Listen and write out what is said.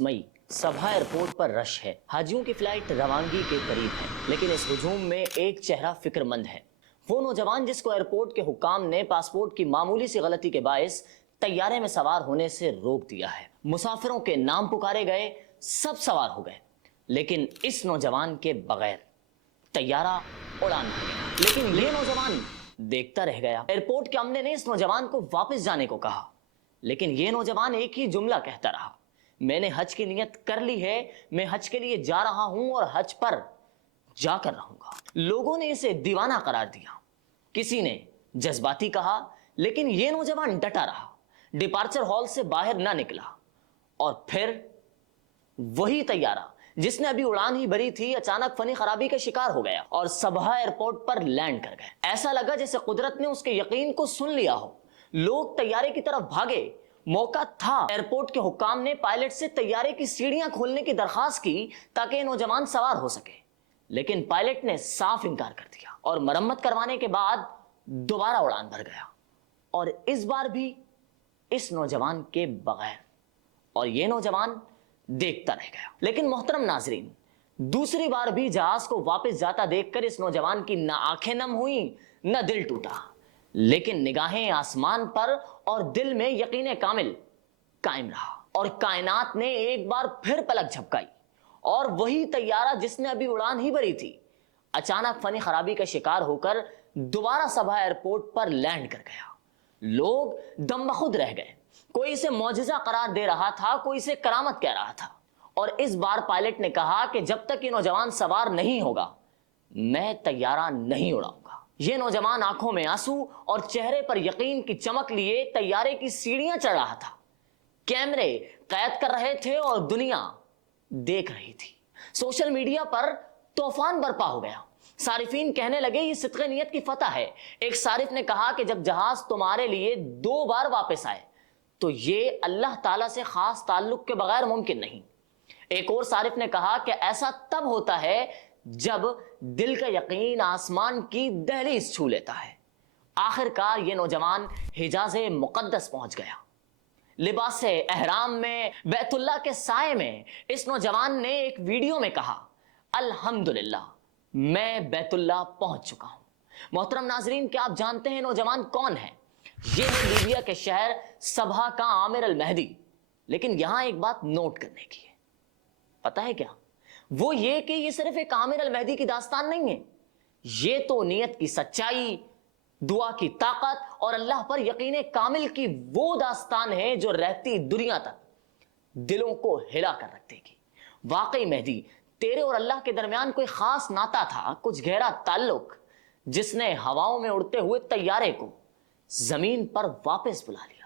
مئی Sabha airport پر رش ہے. حاجیوں کی flight روانگی کے قریب ہے, لیکن اس ہجوم میں ایک چہرہ فکر مند ہے. وہ نوجوان جس کو ایئرپورٹ کے حکام نے پاسپورٹ کی معمولی سی غلطی کے باعث طیارے میں سوار ہونے سے روک دیا ہے. مسافروں کے نام پکارے گئے, سب سوار ہو گئے, لیکن اس نوجوان کے بغیر طیارہ اڑان بھر گیا. لیکن یہ نوجوان دیکھتا رہ گیا. ایئرپورٹ کے عملے نے اس نوجوان کو واپس جانے کو کہا, لیکن یہ نوجوان ایک ہی جملہ کہتا رہا, میں نے حج کی نیت کر لی ہے, میں حج کے لیے جا رہا ہوں اور حج پر جا کر رہوں گا. لوگوں نے اسے دیوانہ قرار دیا, کسی نے جذباتی کہا, لیکن یہ نوجوان ڈٹا رہا. ڈپارچر ہال سے باہر نہ نکلا, اور پھر وہی طیارہ جس نے ابھی اڑان ہی بھری تھی اچانک فنی خرابی کا شکار ہو گیا اور سبھا ایئرپورٹ پر لینڈ کر گئے. ایسا لگا جیسے قدرت نے اس کے یقین کو سن لیا ہو. لوگ طیارے کی طرف بھاگے. موقع تھا. ایئرپورٹ کے حکام نے پائلٹ سے طیارے کی سیڑھیاں کھولنے کی درخواست کی تاکہ یہ نوجوان سوار ہو سکے, لیکن پائلٹ نے صاف انکار کر دیا اور مرمت کروانے کے بعد دوبارہ اڑان بھر گیا, اور اس بار بھی اس نوجوان کے بغیر, اور یہ نوجوان دیکھتا رہ گیا. لیکن محترم ناظرین, دوسری بار بھی جہاز کو واپس جاتا دیکھ کر اس نوجوان کی نہ آنکھیں نم ہوئیں نہ دل ٹوٹا, لیکن نگاہیں آسمان پر اور دل میں یقین کامل قائم رہا. اور کائنات نے ایک بار پھر پلک جھپکائی, اور وہی طیارہ جس نے ابھی اڑان ہی بھری تھی اچانک فنی خرابی کا شکار ہو کر دوبارہ سبھا ایئرپورٹ پر لینڈ کر گیا. لوگ دم بخود رہ گئے. کوئی اسے معجزہ قرار دے رہا تھا, کوئی اسے کرامت کہہ رہا تھا, اور اس بار پائلٹ نے کہا کہ جب تک یہ نوجوان سوار نہیں ہوگا میں طیارہ نہیں اڑاؤں گا. یہ نوجوان آنکھوں میں آنسو اور چہرے پر یقین کی چمک لیے طیارے کی سیڑھیاں چڑھ رہا تھا. کیمرے قید کر رہے تھے اور دنیا دیکھ رہی تھی. سوشل میڈیا پر طوفان برپا ہو گیا. صارفین کہنے لگے یہ صدق نیت کی فتح ہے. ایک صارف نے کہا کہ جب جہاز تمہارے لیے 2 بار واپس آئے تو یہ اللہ تعالیٰ سے خاص تعلق کے بغیر ممکن نہیں. ایک اور صارف نے کہا کہ ایسا تب ہوتا ہے جب دل کا یقین آسمان کی دہلیز چھو لیتا ہے. آخر کار یہ نوجوان حجاز مقدس پہنچ گیا. لباس احرام میں بیت اللہ کے سائے میں اس نوجوان نے ایک ویڈیو میں کہا, الحمدللہ میں بیت اللہ پہنچ چکا ہوں. محترم ناظرین, کیا آپ جانتے ہیں نوجوان کون ہے؟ یہ ہے لیبیا کے شہر سبھا کا عامر المہدی. لیکن یہاں ایک بات نوٹ کرنے کی ہے, پتہ ہے کیا؟ وہ یہ کہ یہ صرف ایک عامر المہدی کی داستان نہیں ہے, یہ تو نیت کی سچائی, دعا کی طاقت اور اللہ پر یقین کامل کی وہ داستان ہے جو رہتی دنیا تک دلوں کو ہلا کر رکھ دے گی. واقعی مہدی, تیرے اور اللہ کے درمیان کوئی خاص ناتا تھا, کچھ گہرا تعلق, جس نے ہواؤں میں اڑتے ہوئے طیارے کو زمین پر واپس بلا لیا.